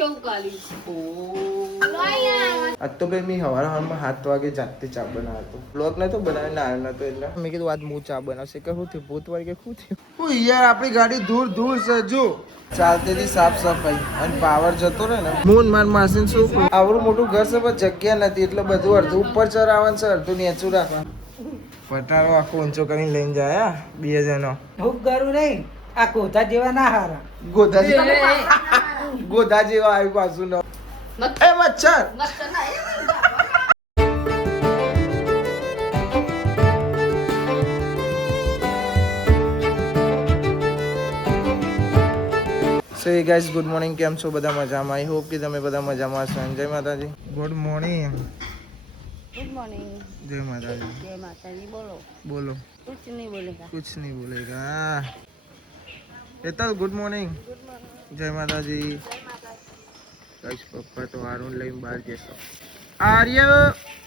આજ તો ભાઈ મેં હવારમાં 7 વાગે જાતે ચા બનાવ્યો હતો. બ્લોગ નતો બનાવ્યો, નાનો નતો એટલે મેં કીધું આજ હું ચા બનાવશે કે શું થયું ભૂત વાળી કે શું થયું. યાર આપણી ગાડી દૂર દૂર છે જો ચાલતી સાફ સફાઈ અને પાવર જતો રહે ને. હું માર માસીન શું આવડું મોટું ઘર છે પણ જગ્યા નથી એટલે બધું અડધું ઉપર ચરાવવાનું છે અડધું નીચું રાખવાનું. પટારો આખો ઊંચો કરીને લઈને જાય 2 જણો. હું કરું નહીં આ કોથા જેવા ના હારા. ગોધા જેવા આવી પાછું ન એ મચ્છર. સો hey guys, ગુડ મોર્નિંગ. કેમ છો બધા મજામાં? આઈ હોપ કે તમે બધા મજામાં છો. જય માતાજી. Good morning. Good morning. जय माताजी. जय माताजी. बोलो. बोलो. कुछ नहीं बोलेगा. कुछ नहीं बोलेगा. एतल गुड मॉर्निंग. Good morning. जय माताजी. जय माताजी. गाइस पप्पा तो आरुण લઈને બહાર જશે. આર્ય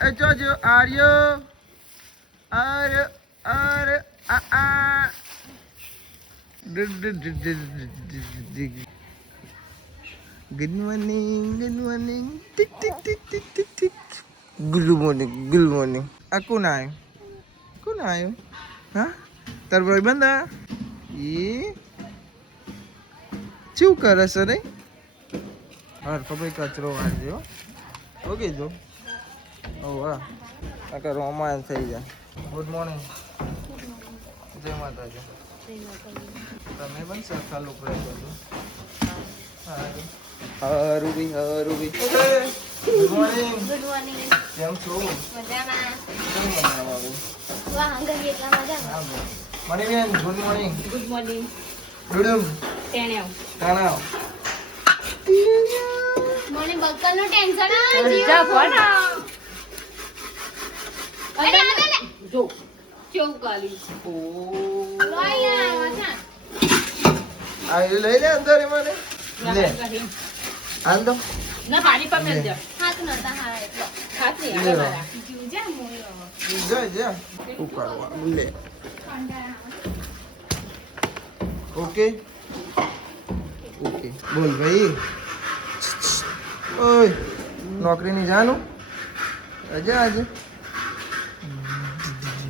એ જોજો આર્ય આર્ય આર્ય આ good morning tick tick tick tick tick tick. Good morning. આ કોણ આવ્યું હા તાર ભાઈ બંધા એ શું કરે છે રે? હા ભાઈ કચરો વાળજો ઓકે જો ઓ વાહ આ રોમાન થઈ જાય. Good morning. જય માતાજી. તમે પણ સરખા લોકો બધું હરુબી ગુડ મોર્નિંગ. Good morning. કેમ છો? मजाમાં. કેમ મજામાં આવું? વાહ અંગલ એટલા મજામાં. મને બેન ગુડ મોર્નિંગ. Good morning. ડુડુમ તેણ્યાવ. તાણાવ મને બક્કલનું ટેન્શન આવે જીવ પણ અરે આગળ જો ચોકાલી ઓ લાયા વાસા આ લઈ લે અંદર મને લે આલ દો ના પાણી પર મેલ દે હાથ નતા હારા એટલો હાથ નહીં આગળ મારા જીવ જા મોયો જા ઉકાળવા લે ઓકે બોલ ભાઈ. ઓય નોકરી ની જાનું અજા આજે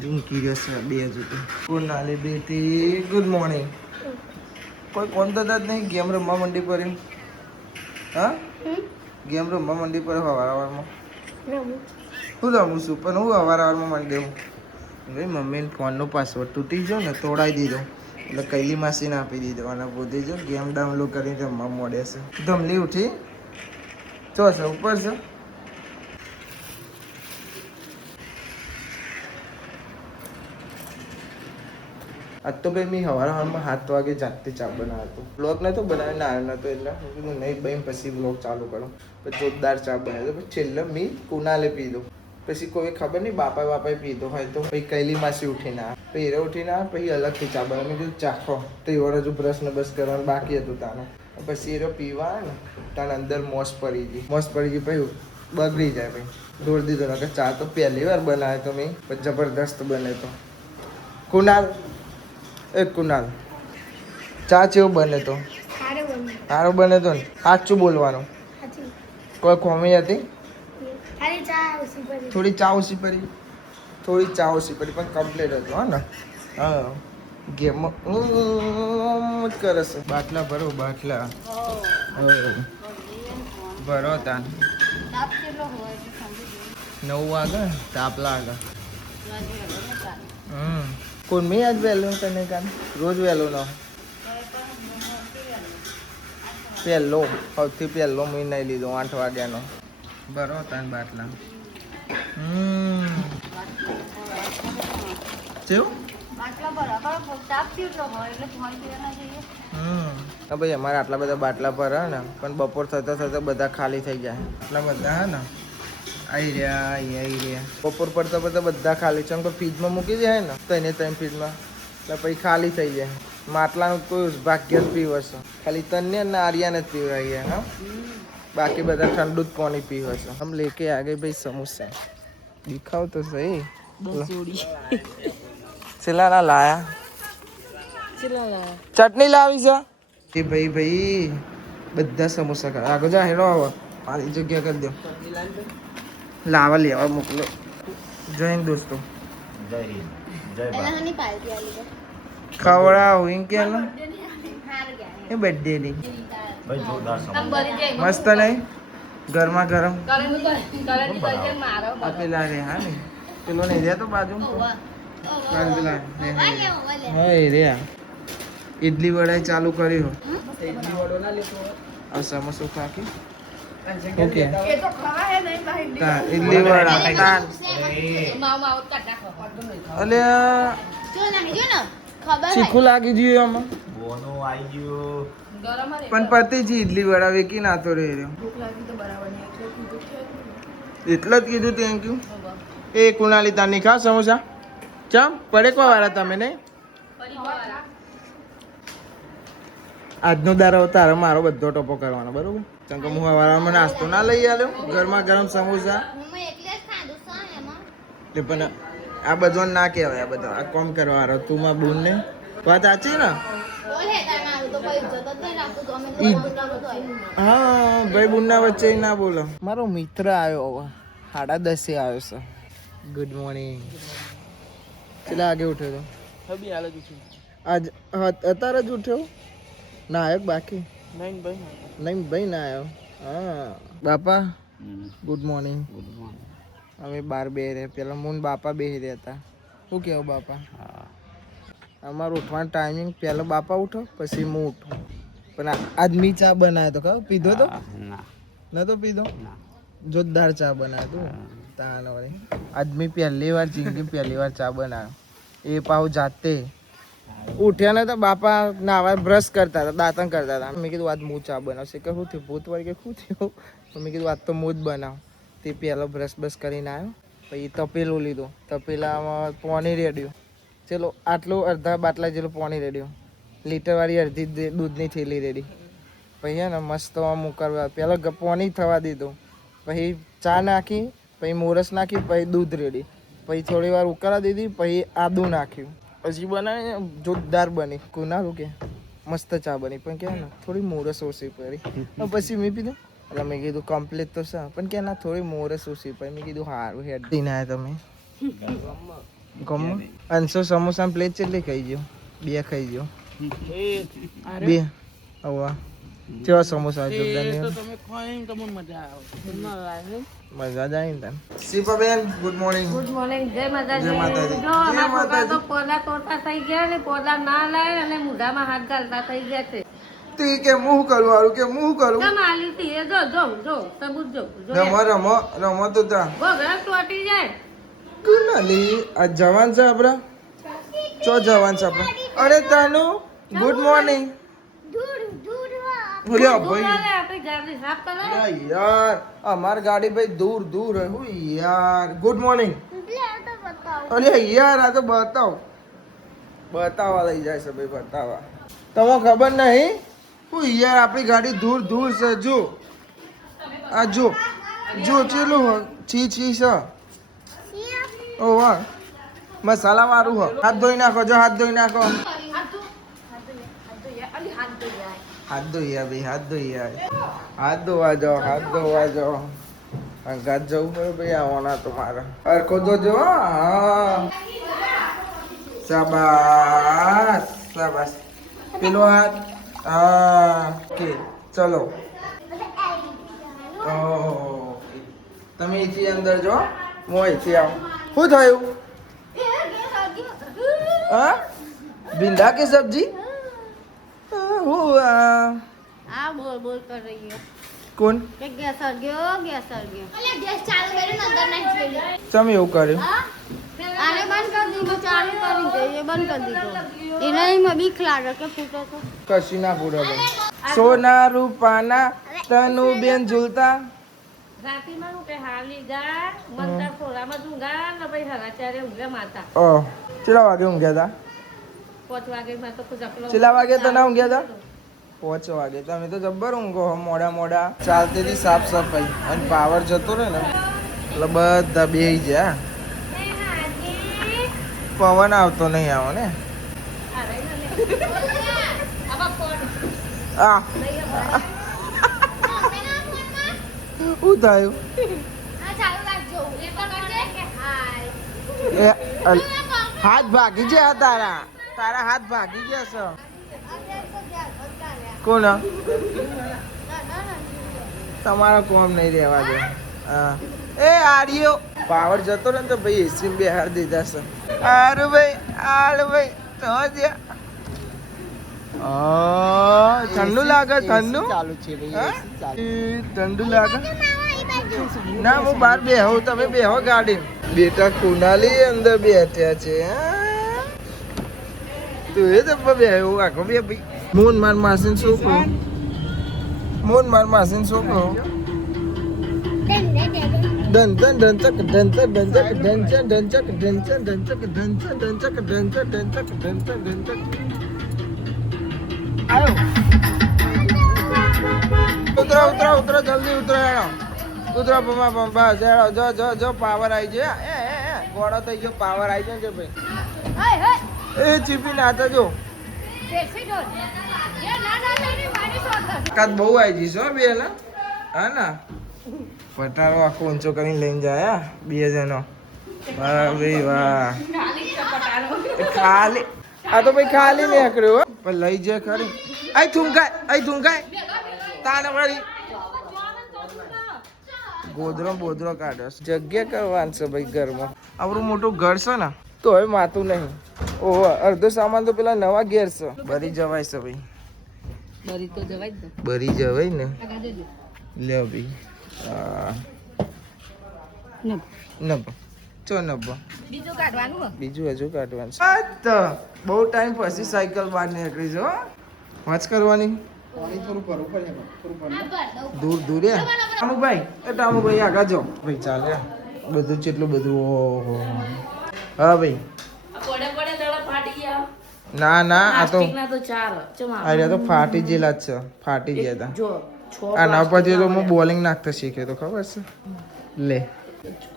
ઊંઘી રહેશે 2 હજુ તો. કોનાલી બેટી ગુડ મોર્નિંગ. કોઈ કોણ તો જ નહીં ગેમ રમવા મંડી પર હા ગેમ રમવા મંડી પર હવારમાં હું રમું છું પણ હું હવારમાં મંડી હું ભાઈ મમ્મીને ફોનનો પાસવર્ડ તૂટી ગયો ને તોડાવી દીધો એટલે કૈલી માસીને આપી દીધો અને પોતે જો ગેમ ડાઉનલોડ કરીને રમવા મળે છે. ધમલી ઉઠી ચો છે ઉપર છે. આજ તો ભાઈ મેં હવારમાં 7 વાગે જાતે ચા બનાવ્યો હતો. બ્લોગ નતો બનાવ્યો, નાનો નતો એટલે હું નહીં ભાઈ પછી બ્લોગ ચાલુ કરું. પછી જોરદાર ચા બનાવ્યો પછી છેલ્લે મેં કુનાલે પીધો. પછી કોઈ ખબર નહીં બાપાએ પીધો હોય તો પછી કૈલી માસી ઉઠીને આવે પછી એરે ઉઠીને આવે પછી અલગથી ચા બનાવે. મેં કીધું ચાખો તો એવડે હજુ બ્રશ ને બસ કરવાનું બાકી હતું તાને. પછી એરો પીવા આવે ને તાને અંદર મોસ પડી ગઈ પછી બગડી જાય ભાઈ દોડ દીધો ને કે ચા તો પહેલી વાર બનાવે તો મેં પછી જબરદસ્ત બને તો. કુનાલ ચા ચેવો બને તો સારો બને તો ને સાચું બોલવાનું. કોઈ ખોમી હતી થોડી ચા ઓછી પડી પણ કમ્પ્લીટ હતું હા ને. હા ગેમ જ કરે છે. બાટલા ભરો બાટલા ભરો તાન 9 વાગે તાપ લાગે. કોણ મેં આજ વહેલો તને કામ રોજ વહેલો ન સૌથી પહેલો મેં નહીં લીધો 8 વાગ્યાનો બરો તાન બાટલા. કેવું હા ભાઈ અમારે આટલા બધા બાટલા પર હે ને પણ બપોર થતા બધા ખાલી થઈ જાય. આટલા બધા હે ને આવી રહ્યા બપોર પડતા બધા ખાલી છે. ફ્રીજમાં મૂકી દે ને ત્રણ ફ્રીજમાં એટલે પછી ખાલી થઈ જાય. માટલાનું કોઈ ભાગ્ય જ પીવે છે ખાલી તને ને આર્યાને જ પીવાય હા બાકી બધા ઠંડુ જ પાણી પીવે છે. આમ લેકે આ ગઈ ભાઈ સમોસા દિખાવ તો સહી છેલ્લા લાયા ચટણી લાવી છે એ ભાઈ બધા સમોસા ખાય આગળ જા હેડો આવો મારી જગ્યા કરી દો લાવા લેવા મોકલો જય હિન્દ દોસ્તો એલાની પાર્ટી આલી તો ખવડાવ એમ કે ને હાર ગયા એ બર્થડે ની તમ બરી જાય મસ્ત નહીં ગરમા ગરમ કલરની બરી મારો આ પેલા રે હા ને પેલો નહીં રહ્યા તો બાજુ પેલા હા એ રહ્યા ઇડલી વડા ચાલુ કર્યું આ સમોસો ખાકી ઓકે એ તો ખવા હે નહીં ભાઈ તા ઇડલી વડા તાન માવ કાટ નાખો અલે જો ને ખબર હે ચીખું લાગી ગયું આમાં બોનો આવી ગયો ગરમ હે પણ પતિજી ઇડલી વડા વેકી નાતો રે રહ્યો ભૂખ લાગી તો બરાબર નહીં એટલે જ કીધું થેન્ક યુ એ કુણાલી તાની ખા સમોસા ચમ પડેકવા વાળા તમે નહીં આજનો દારો તારો મારો બધો ટોપો કરવાનો બરોબર કેમ કે હું વાળામાં નાસ્તો ના લઈ આવ્યો ગરમા ગરમ સમોસા હું એકલે જ ખાધું સા એમાં એટલે પણ આ બધો ના કહેવાય આ બધો આ કોમ કરવા વાળો તું માં બોલ ને વાત સાચી ને બોલે તાર મારું તો કોઈ ઇજ્જત જ નહીં રાખતું તો અમે તો બોલતા બધું હા ભાઈ બુનના વચ્ચે ના બોલો મારો મિત્ર આવ્યો હવે 10:30 આવ્યો છે ગુડ મોર્નિંગ ચલા આગે ઉઠ્યો તો આજ અત્યારે જ ઉઠ્યો ના આવ્યો બાકી નહીં ભાઈ ના આવ્યો હા બાપા ગુડ મોર્નિંગ અમે બાર બે રહ્યા પેલા મૂન બાપા બે રહ્યા હતા શું કેવું બાપા અમારું ઉઠવાનો ટાઈમિંગ પહેલો બાપા ઉઠો પછી હું ઉઠું પણ આજ મી ચા બનાવ્યો તો ખબર પીધો તો નતો પીધો જોરદાર ચા બનાવ્યો તો તાનો વળી આજ મેં પહેલી વાર જિંદગી પહેલી વાર ચા બનાવ્યો એ પાવ જાતે ઉઠ્યા ને તો બાપા નાવા બ્રશ કરતા હતા દાંતણ કરતા હતા મેં કીધું આજ હું ચા બનાવશે કે શું થયું ભૂત વળી કે શું થયું તો મેં કીધું આજ તો હું જ બનાવ તે પહેલો બ્રશ બસ કરીને આવ્યો પછી તપેલું લીધું તપેલામાં પાણી રેડ્યું ચલો આટલું અડધા બાટલા જેટલું પાણી રેડ્યું લીટરવાળી અડધી દૂધની થેલી રેડી પછી હે ને મસ્ત મુકરવા પહેલાં પાણી થવા દીધું પછી ચા નાખી પછી મોરસ નાખી પછી દૂધ રેડી પછી થોડી વાર ઉકાળા દીધી પછી આદું નાખ્યું પછી બનાવી જોરદાર બની કુનારું કે મસ્ત ચા બની પણ કે ને થોડી મોરસ ઓછી પડી પછી મેં પીધું એટલે મેં કીધું કમ્પ્લીટ તો છે પણ કે ના થોડી મોરસ ઓછી પડી મેં કીધું સારું હેડ દઈને આવ્યા તમે ગમો 500 સમોસા પ્લેટ કેટલી ખાઈ ગયો 2 ખાઈ ગયો 2 હવા કેવા સમોસા મજા જ આવી ને Shilpaben good morning good morning જય માતાજી જય માતાજી. જો જય અમારા માતાજી. તો પોદા તોડતા થઈ ગયા ને પોદા ના લાય અને મુઢામાં હાથ ગાલતા થઈ ગયા છે તું કે મું કરું હારું કે મું કરું કેમ આલી હતી એ જો જો જો સબૂત જો રમો રમો રમો તો તા ગોગળા તોટી જાય કુનાલી આ જવાન છે આપડા ચો જવાન છે આપડા અરે તાનું ગુડ મોર્નિંગ બોલ્યા ભાઈ બોલાવે આપણી ગાડી સાફ કરો યા યાર અમાર ગાડી ભાઈ દૂર દૂર હે હું યાર ગુડ મોર્નિંગ અરે યાર આ તો બતાવવા લઈ જાય છે ભાઈ બતાવવા તમને ખબર નહીં હું યાર આપણી ગાડી દૂર દૂર છે જો આ જો જો ચેલું છી છી છે ઓ વાહ મસાલા વાળું હો હાથ ધોઈ નાખો જો હાથ ધોઈ નાખો હાથ ધોઈયા ભાઈ હાથ ધોઈયા હાથ ધોવા જાઓ હાથ ધોવા જાઓ અંગાત જવું પડે ભાઈ આવવાના તો મારા હરખો ધોજો હા શાબાશ શાબાશ પેલો હાથ હા ઓકે ચલો ઓકે તમે અહીંથી અંદર જો હું અહીંથી આવું શું થયું હા ભીંડા કે સબ્જી હું આ બોલ બોલ કરી ગયો કોણ કે ગેસ સળગ્યો અલે ગેસ ચાલુ કર્યો ને અંદર નાખી દીધું તમે એવું કર્યું આને બંધ કરી દીધું ચાલુ કરી દે એ બંધ કરી દીધું એને એમાં બીક લાગે કે ફૂટો તો કશી ના પૂરો સોના રૂપાના તનુ બેન ઝૂલતા રાતીમાં હું કે હાલી જા બંધ ફોરામાં ઊંઘા ને પછી હરાચારે ઊંઘે માતા ઓહ કેટલા વાગે ઊંઘ્યા હતા 5 વાગે માં તો જપલો કેટલા વાગે તો ના ઊંઘ્યા હતા 5 વાગે તમે તો જબ્બર ઊંઘો મોડા મોડા ચાલતી હતી સાફ સફાઈ અને પાવર જતો રહે ને એટલે બધા બેહી ગયા પવન આવતો નહીં આવો ને આ શું થયું આ ચાલુ રાખજો એ તો કરજે કે હાય એ હાથ ભાગી ગયા તારા તારા હાથ ભાગી ગયા છે કોણ તમારો કોમ નહીં રહેવા દે હા એ આર્યો પાવર જતો ને તો ભાઈ એસી બેહાર દીધા છે આરું ભાઈ ભાઈ તો દે ઠંડુ લાગે ઠંડુ ચાલુ છે ઠંડુ લાગે ના હું બહાર બેહું તમે બેહો ગાડી બેટા કુનાલી અંદર બેઠ્યા છે તું એ તો બેહું આખો બે ભાઈ મોન માર માસીન છોકરો મોન માર માસીન છોકરો ડંચક ડંચક ડંચક ડંચક ડંચક ડંચક ડંચક ડંચક ડંચક ડંચક ડંચક ડંચક ડંચક ડંચક આવ્યો ઉતરો જલ્દી ઉતરો હેડો ઉતરો પમા બસ હેડો જો પાવર આવી જાય એ ગોળો થઈ ગયો પાવર આવી જાય છે ભાઈ હય એ ચીપી નાતા જો બેસી દો એ ના નહીં મારી શોટ કાત બહુ આવી જઈશ હો બે ના હા ના પટારો આખો ઊંચો કરીને લઈને જાય બે જણો વાહ ભાઈ વાહ ખાલી આ તો ભાઈ ખાલી નીકળ્યો હો પણ લઈ જાય ખરી અહીં થૂંકાય તાને વળી બોદરો કાઢ્યો જગ્યા કરવાની છે ભાઈ ઘરમાં આપણું મોટું ઘર છે ને તો હવે માતું નહીં ઓહો અડધો સામાન તો પેલા નવા ઘેર છે ભરી જવાય છે ભાઈ ભરી જવાય ને લ્યો ભાઈ બીજું હજુ કાઢવાનું છે બહુ ટાઈમ પછી સાયકલ બહાર નીકળી છે વાંચ કરવાની દૂર ટામુભાઈ આગળ જાઓ ભાઈ ચાલે બધું કેટલું બધું ઓહો હા ભાઈ ના આ તો અરે તો ફાટી ગયેલા જ છે ફાટી ગયા હતા આ ના પછી તો હું બોલિંગ નાખતા શીખ્યો તો ખબર છે લે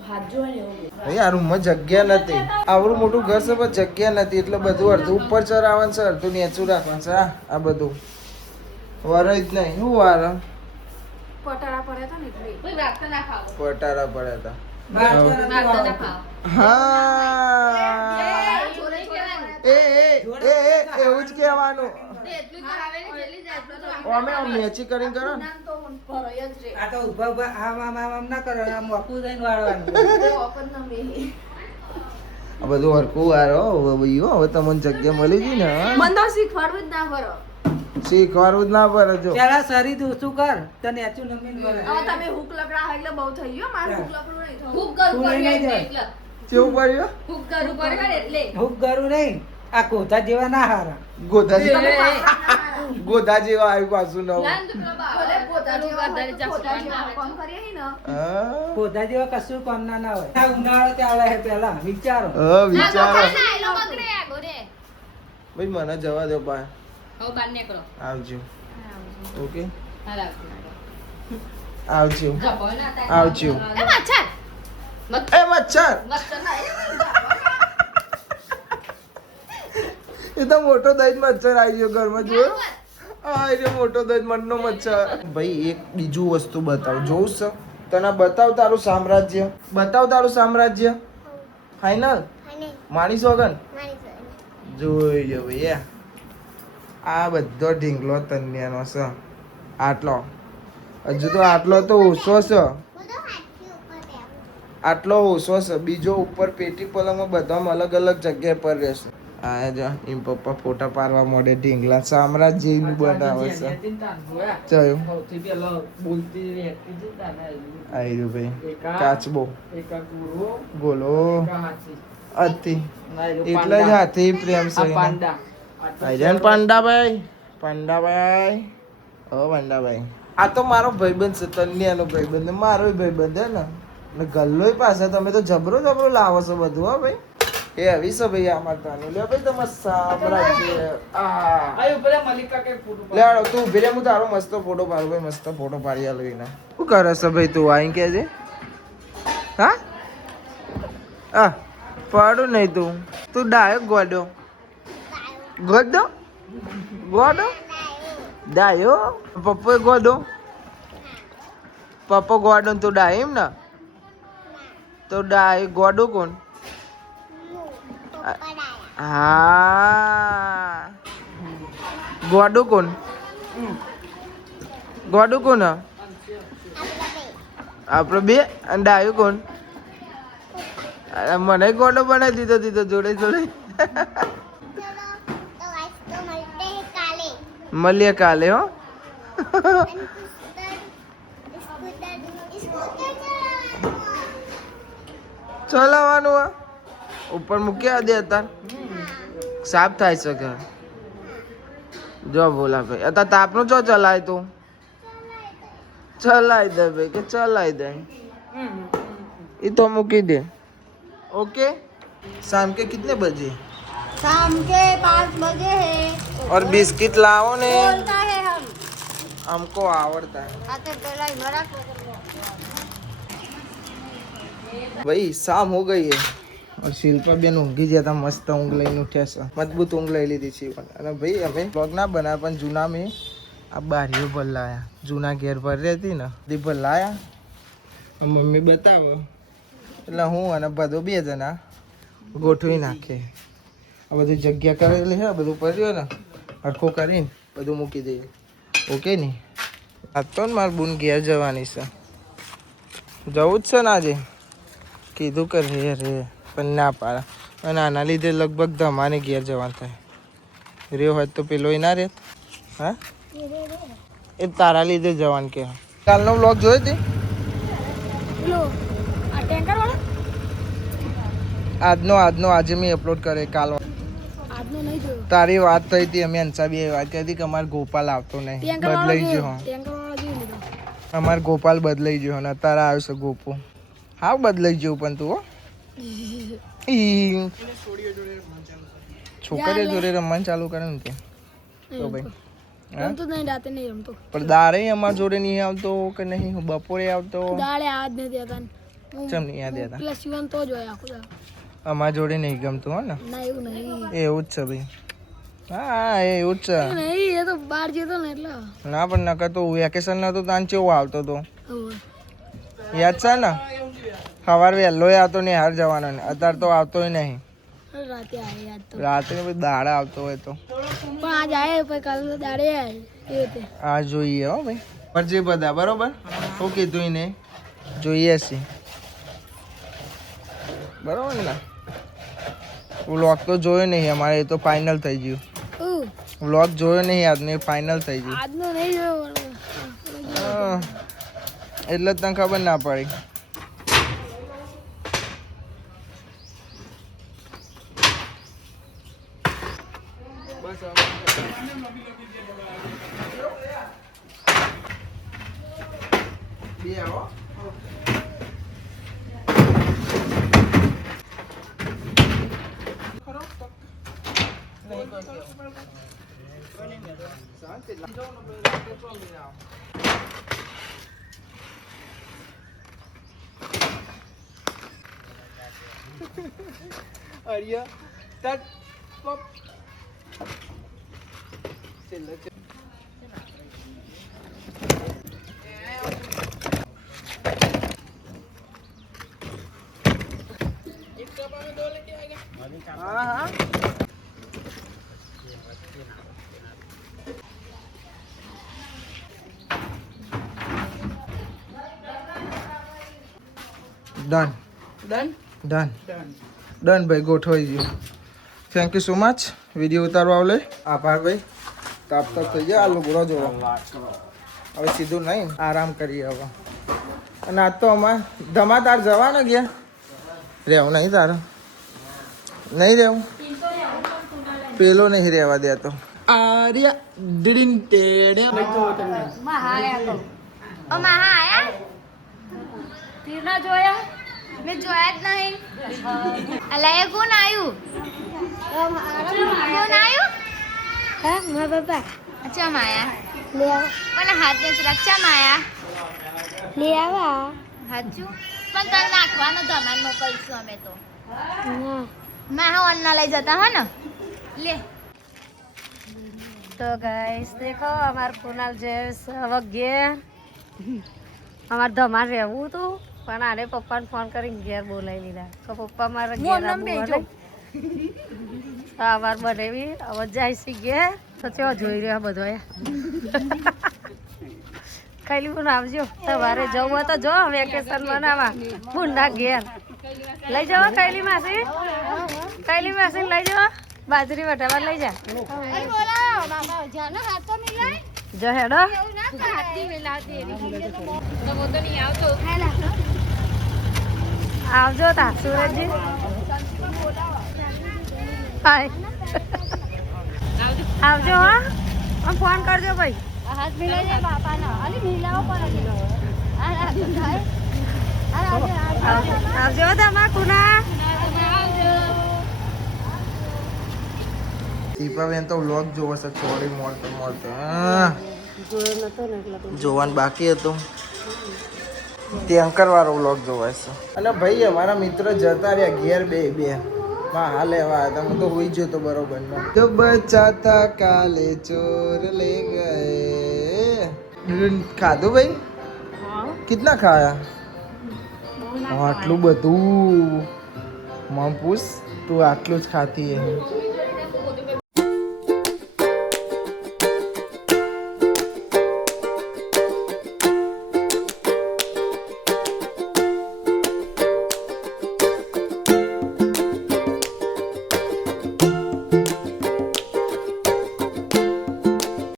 ભાઈ આ રૂમમાં જગ્યા નથી આવડું મોટું ઘર છે પણ જગ્યા નથી એટલે બધું અડધું ઉપર ચરાવવાનું છે અડધું નીચું રાખવાનું છે આ બધું વર જ નહીં શું વાર પટારા પડ્યા હતા હા એ એવું જ કહેવાનું અમે મેચી કરીને કરો ને આ તો ઉભા આમ ના કરો આમ મોકું થઈને વાળવાનું આ બધું હરકું વારો હવે તમને જગ્યા મળી ગઈ ને શીખવાડવું જ ના પડે જો પેલા શરીર ઓછું કર તને એચું નમીન કરે કેવું પડ્યું હુક કરું નહીં આ કોથા જેવા ના હારા ગોધા જેવા આવ્યું પાછું નવું કોથા જેવા કશું કામ ના હોય આ ઉનાળો ચાલે છે પેલા વિચારો વિચારો ભાઈ મને જવા દો બા આવજો ઓકે આવજો એ મચ્છર એ તો મોટો દહીં મચ્છર આવી ગયો ઘરમાં જોયો એ મોટો દહીં મનનો મચ્છર ભાઈ એક બીજું વસ્તુ બતાવ જોઉં છે તને બતાવ તારું સામ્રાજ્ય ફાઈનલ માની સોગન જોઈ લો ભાઈ આ બધો ઢીંગલો તન્યાનો છે આટલો હજુ તો આટલો તો ઓછો છે બીજો ઉપર પેટી પલંગમાં બધામાં અલગ અલગ જગ્યા પર રહેશે આ જો એમ પપ્પા ફોટા પાડવા મળે ઢીંગલા સામ્રાજ્યનું બનાવે છે ચયો આયુ ભાઈ કાચબો બોલો અતિ એટલે જ હાથી પ્રેમ છે પાંડાભાઈ આ તો મારો ભાઈબંધ છે તન્યાનો ભાઈબંધ મારો ભાઈબંધ હે ને ગલ્લો પાછા તમે તો જબરો લાવો છો બધું હો ભાઈ એ આવી છે ભાઈ આમાં તાનું લે ભાઈ તમે સામ્રાજ્ય લેડો તું ઉભી રે હું તારો મસ્ત ફોટો પાડું ભાઈ મસ્ત ફોટો પાડી આલું એના શું કરે છે ભાઈ તું આઈ કે છે હા પાડું નહીં તું ડાયો ગોડો ડાયો પપ્પો ગોડો પપ્પો ગોડો ને તું ડાય એમ ને તો ડાય ગોડો કોણ હા ગોડો કોણ ગોડો કોણ આપણે બે અને ડાયું કોણ મને ગોડો બનાવી દીધો જોડે જોડે મળીએ કાલે હો ચલાવવાનું આ ઉપર મૂક્યા દે અત્યારે સાફ થાય છે કે જો બોલા ભાઈ અત્યારે તાપનું ચો ચલાય તું ચલાઈ દે ભાઈ કે ચલાઈ દે ये तो मुकी दे ओके शाम के कितने बजे शाम के 5 बजे है और बिस्किट लाओ ने बोलता है हम हमको आवड़ता है आते पहला ही मरा भाई शाम हो गई है और शिल्पा बेन ઊંઘી ગયા હતા મસ્ત ઊંઘ લઈને ઉઠ્યા છે મજબૂત ઊંઘ લઈ લીધી છે અને ભાઈ અમે બ્લોગ ના બનાવ્યા પણ જૂના મેં આ બારીઓ ભરલાયા જૂના ઘેર ભરી હતી ને તે ભરલાયા મમ્મી બતાવો એટલે હું અને બધું બે જણા ગોઠવી નાખીએ આ બધું જગ્યા કરેલી છે બધું પડ્યું ને હરખું કરીને બધું મૂકી દઈએ ઓકે નહીં આ તો ને મારે બૂન ઘેર જવાની છે જવું જ છે ને આજે કીધું કે રે પણ ના પાડે અને આના લીધે લગભગ ધમાને ઘેર જવાનું થાય રહ્યો હોય તો પેલો ના રહે હા એ તારા લીધે જવાનું કે કાલનો બ્લોગ જોયો તે આજનો આજે મેં અપલોડ કરે કાલ તારી વાત થઈ હતી અમે અંસાબી વાત કરી હતી કે અમારે ગોપાલ આવતો નહીં બદલાઈ ગયો અમારે ગોપાલ બદલાઈ ગયો ને અત્યારે આવ્યો છે ગોપો હા બદલાઈ ગયું પણ તું છોકરીઓ જોડે રમવાનું ચાલુ કરે ને તે તો ભાઈ પણ દાડે અમારા જોડે નહીં આવતો કે નહીં બપોરે આવતો ચમ નહીં યાદ હતા અમારા જોડે નહીં ગમતું હો ને એવું જ છે ભાઈ હા એવું જ છે ના પણ નકર તો વેકેશન નતો તાન કેવો આવતો તો યાદ છે ને સવાર વહેલો આવતો ને હાર જવાનો ને અત્યારે તો આવતો નહીં રાત્રે દાડા આવતો હોય તો આ જોઈએ હો ભાઈ પણ જે બધા બરોબર શું કીધું એને જોઈએ છીએ બરોબર ને વ્લોગ તો જોયો નહીં અમારે એ તો ફાઇનલ થઈ ગયું વ્લોગ જોયો નહીં આજનો ફાઇનલ થઈ ગયું એટલે તને ખબર ના પડી Arya, that pop. हाँ ડન ડન ડન ડન ભાઈ ગોઠવાઈ ગયું thank you so much video ઉતારવા આવલે આભાર ભાઈ તાપ તાપ થઈ ગયા આ લોકો જોવો હવે સીધું નહીં આરામ કરીએ હવે અને આજ તો અમારે ધમાદાર જવાના ગયા રહેવું નહીં તારે નહીં રહેવું પેલો નહીં રહેવા દે તો આર્યા ડીડીન ટેડે મેં જોયા જ નહીં અલા એ કોણ આવ્યું હા મારા પપ્પા અચ્છા માયા લે આવ પણ હાથ ને રક્ષા માયા લે આવા હાચું પણ તને નાખવાનો ધમાન મોકલશું અમે તો માં હા ઓન ના લઈ જતા હા ને લે तो गाइस देखो हमारे कुनाल जैस अब घे અમારે ધમાર રહેવું હતું પણ આને પપ્પાને ફોન કરીને ઘેર બોલાવી લીધા તો પપ્પા મારા ઘેર અમાર બનાવી હવે જાય છે ઘેર તો ચો જોઈ રહ્યા બધો કઈલી પણ આવજો તમારે જવું હોય તો જો વેકેશન બનાવવા ભૂંડા ઘેર લઈ જાઓ કઈલી માસી લઈ જાઓ બાજરી વટાવા લઈ જા જો હેડો આવજો તા સુરજજી આવજો હા ફોન કરજો ભાઈ હાથ મિલાઈ જાય બાપાના અલી મિલાવો પડે આવજો તમા કુના દીપાબેન તો વ્લોગ જોવો છે થોડી મોડતો જોવાનું બાકી હતું તે અંકર વાળો વ્લોગ જોવાય છે અને ભાઈ અમારા મિત્ર જતા રહ્યા ઘેર બે માં હાલ એવા હતા હું તો હોઈ ગયો તો બરોબર તો બચા હતા કાલે ચોર લે ગયે ખાધું ભાઈ કિતના ખાયા આટલું બધું મમ પૂછ તું આટલું જ ખાતી હે